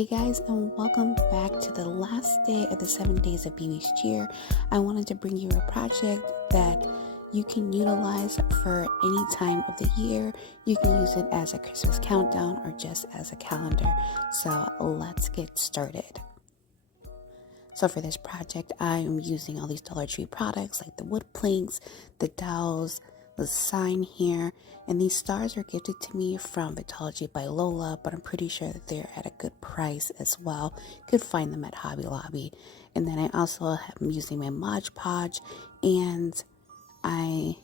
Hey guys, and welcome back to the last day of the 7 days of BB's Cheer. I wanted to bring you a project that you can utilize for any time of the year. You can use it as a Christmas countdown or just as a calendar. So let's get started. So for this project, I am using all these Dollar Tree products like the wood planks, the dowels, the sign here, and these stars were gifted to me from Vitology by Lola, but I'm pretty sure that they're at a good price as well. You could find them at Hobby Lobby. And then I also am using my podge, and I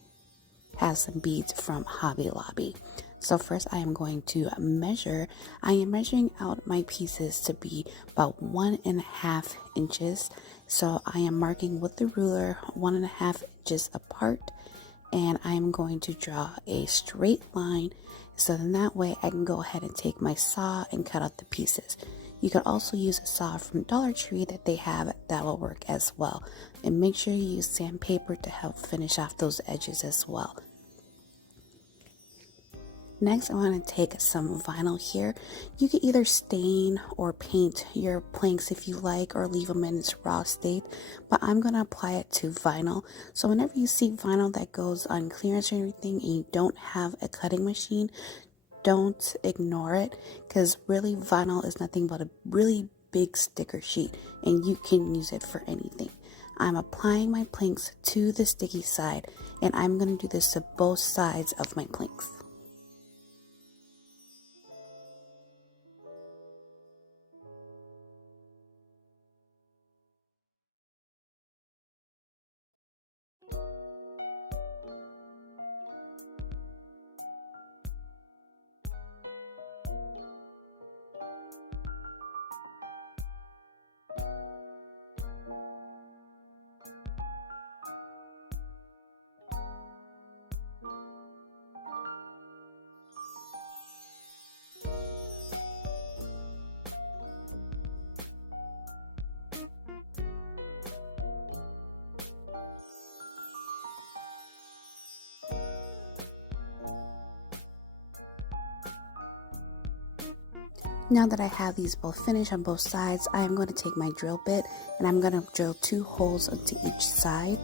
have some beads from Hobby Lobby. So first I am going to measure. I am measuring out my pieces to be about 1.5 inches. So I am marking with the ruler 1.5 inches apart, and I'm going to draw a straight line, so then that way I can go ahead and take my saw and cut out the pieces. You could also use a saw from Dollar Tree that they have that will work as well, and make sure you use sandpaper to help finish off those edges as well. Next, I want to take some vinyl here. You can either stain or paint your planks if you like, or leave them in its raw state, but I'm going to apply it to vinyl. So whenever you see vinyl that goes on clearance or anything and you don't have a cutting machine, don't ignore it, because really vinyl is nothing but a really big sticker sheet and you can use it for anything. I'm applying my planks to the sticky side, and I'm going to do this to both sides of my planks. Now that I have these both finished on both sides, I am going to take my drill bit and I'm going to drill 2 holes into each side.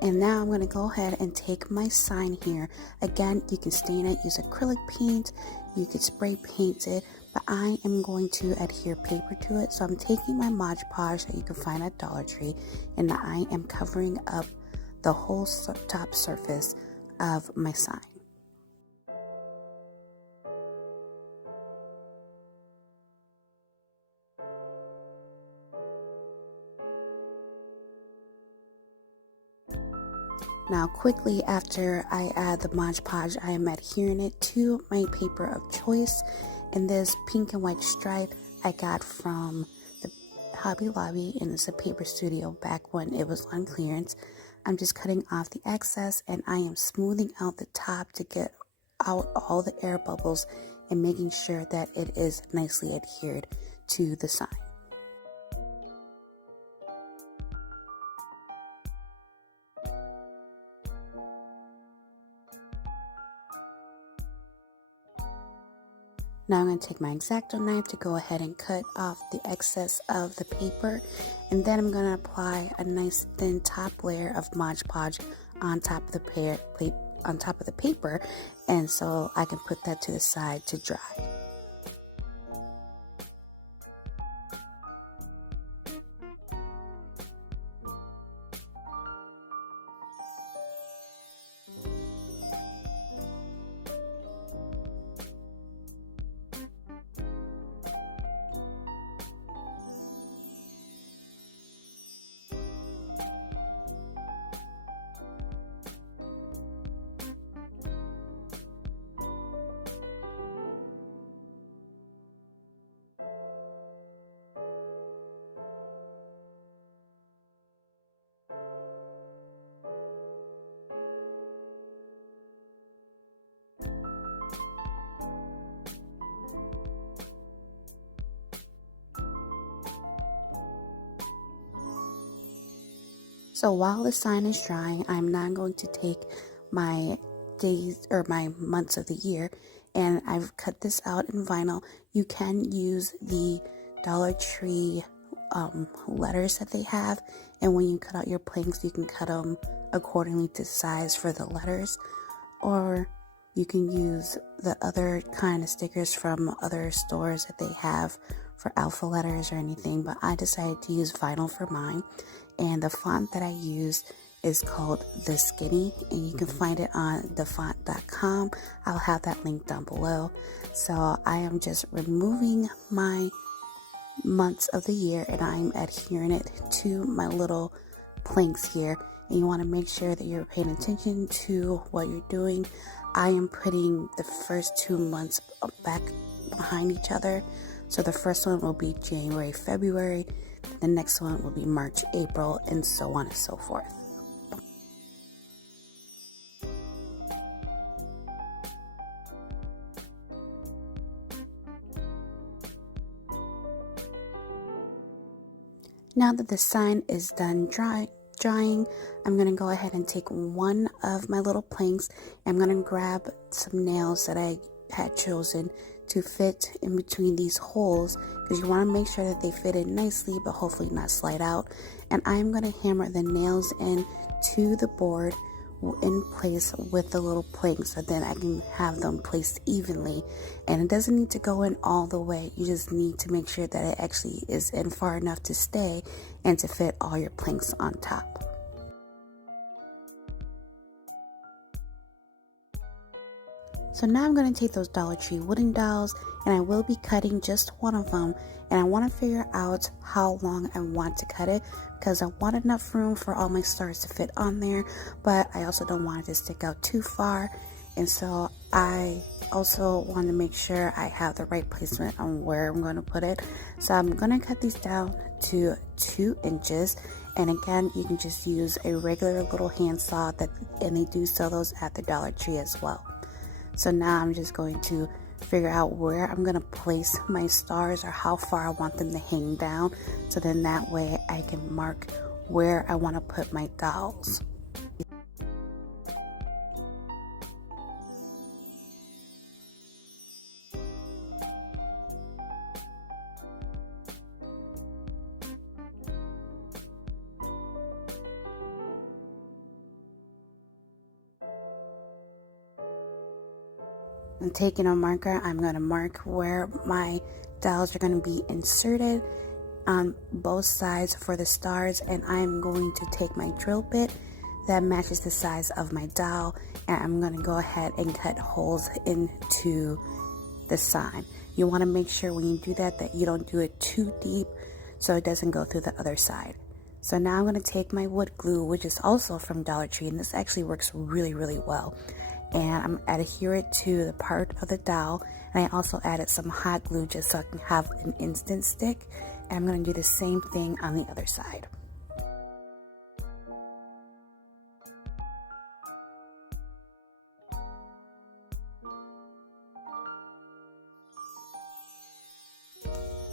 And now I'm going to go ahead and take my sign here. Again, you can stain it, use acrylic paint, you could spray paint it, but I am going to adhere paper to it. So I'm taking my Mod Podge that you can find at Dollar Tree, and I am covering up the whole top surface of my sign. Now quickly after I add the Mod Podge, I am adhering it to my paper of choice, and this pink and white stripe I got from the Hobby Lobby, and it's a paper studio back when it was on clearance. I'm just cutting off the excess, and I am smoothing out the top to get out all the air bubbles and making sure that it is nicely adhered to the sign. Now I'm going to take my X-Acto knife to go ahead and cut off the excess of the paper, and then I'm going to apply a nice thin top layer of Mod Podge on top of the paper, and so I can put that to the side to dry. So while the sign is drying, I'm now going to take my days or my months of the year, and I've cut this out in vinyl. You can use the Dollar Tree letters that they have, and when you cut out your planks, you can cut them accordingly to size for the letters, or you can use the other kind of stickers from other stores that they have for alpha letters or anything, but I decided to use vinyl for mine, and the font that I used is called The Skinny, and you can find it on thefont.com. I'll have that link down below. So I am just removing my months of the year, and I'm adhering it to my little planks here, and you want to make sure that you're paying attention to what you're doing. I am putting the first 2 months back behind each other. So the first one will be January, February, the next one will be March, April, and so on and so forth. Now that the sign is done drying, I'm going to go ahead and take one of my little planks, and I'm going to grab some nails that I had chosen to fit in between these holes, because you want to make sure that they fit in nicely but hopefully not slide out. And I'm going to hammer the nails in to the board in place with the little planks, so then I can have them placed evenly. And it doesn't need to go in all the way, you just need to make sure that it actually is in far enough to stay and to fit all your planks on top. So now I'm going to take those Dollar Tree wooden dowels, and I will be cutting just one of them, and I want to figure out how long I want to cut it, because I want enough room for all my stars to fit on there, but I also don't want it to stick out too far. And so I also want to make sure I have the right placement on where I'm going to put it. So I'm going to cut these down to 2 inches, and again, you can just use a regular little handsaw, and they do sell those at the Dollar Tree as well. So now I'm just going to figure out where I'm going to place my stars, or how far I want them to hang down, so then that way I can mark where I want to put my dowels. And taking a marker, I'm going to mark where my dowels are going to be inserted on both sides for the stars, and I'm going to take my drill bit that matches the size of my dowel, and I'm going to go ahead and cut holes into the sign. You want to make sure when you do that you don't do it too deep so it doesn't go through the other side. So now I'm going to take my wood glue, which is also from Dollar Tree, and this actually works really, really well. And I'm adhere it to the part of the dowel, and I also added some hot glue just so I can have an instant stick. And I'm going to do the same thing on the other side.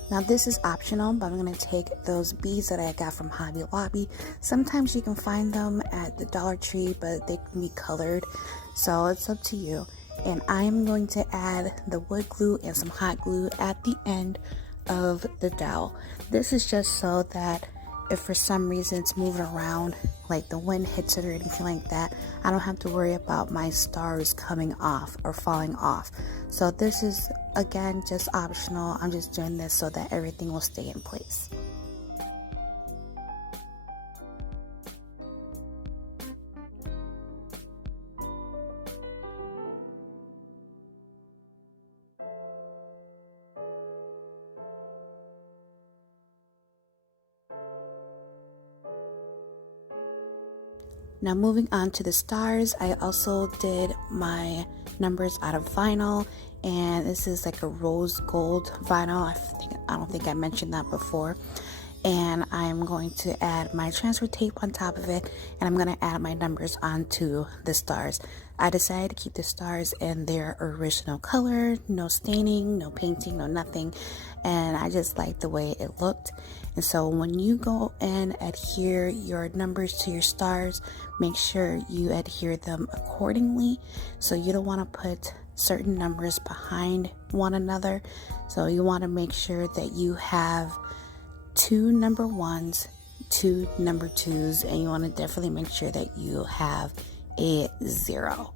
Now this is optional, but I'm going to take those beads that I got from Hobby Lobby. Sometimes you can find them at the Dollar Tree, but they can be colored, so it's up to you. And I'm going to add the wood glue and some hot glue at the end of the dowel. This is just so that if for some reason it's moving around, like the wind hits it or anything like that, I don't have to worry about my stars coming off or falling off. So this is, again, just optional. I'm just doing this so that everything will stay in place. Now moving on to the stars, I also did my numbers out of vinyl, and this is like a rose gold vinyl. I don't think I mentioned that before. And I'm going to add my transfer tape on top of it, and I'm going to add my numbers onto the stars. I decided to keep the stars in their original color, no staining, no painting, no nothing, and I just liked the way it looked. And so when you go and adhere your numbers to your stars, make sure you adhere them accordingly. So you don't want to put certain numbers behind one another. So you want to make sure that you have 2 number 1s, 2 number 2s, and you want to definitely make sure that you have a 0.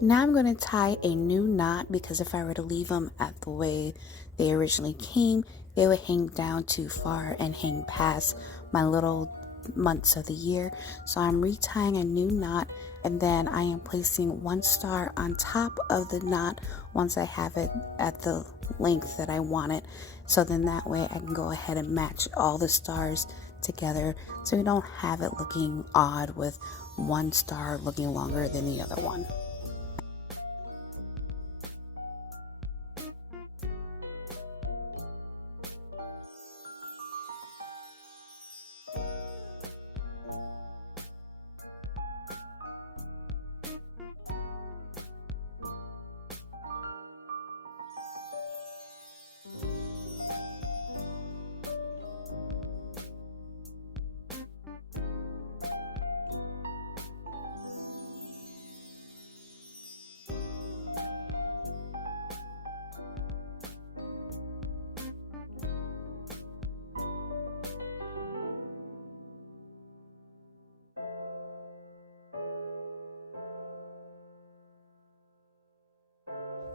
Now I'm going to tie a new knot, because if I were to leave them at the way they originally came, they would hang down too far and hang past my little months of the year. So I'm retying a new knot, and then I am placing 1 star on top of the knot once I have it at the length that I want it. So then that way I can go ahead and match all the stars together, so we don't have it looking odd with 1 star looking longer than the other one.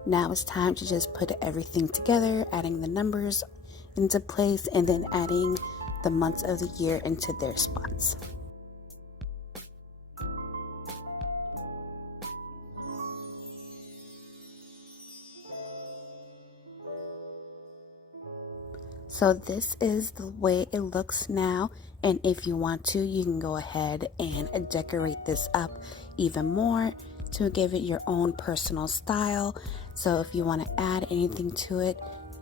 Now it's time to just put everything together, adding the numbers into place and then adding the months of the year into their spots. So this is the way it looks now, and if you want to, you can go ahead and decorate this up even more to give it your own personal style. So if you want to add anything to it,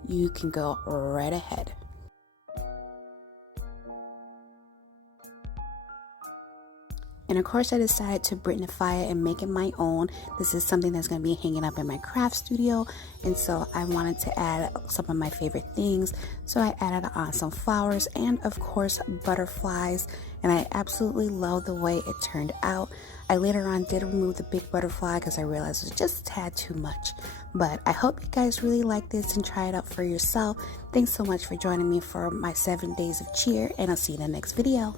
you can go right ahead. And of course, I decided to Britnify it and make it my own. This is something that's going to be hanging up in my craft studio. And so I wanted to add some of my favorite things. So I added on some flowers and of course butterflies. And I absolutely love the way it turned out. I later on did remove the big butterfly because I realized it was just a tad too much. But I hope you guys really like this and try it out for yourself. Thanks so much for joining me for my 7 days of cheer, and I'll see you in the next video.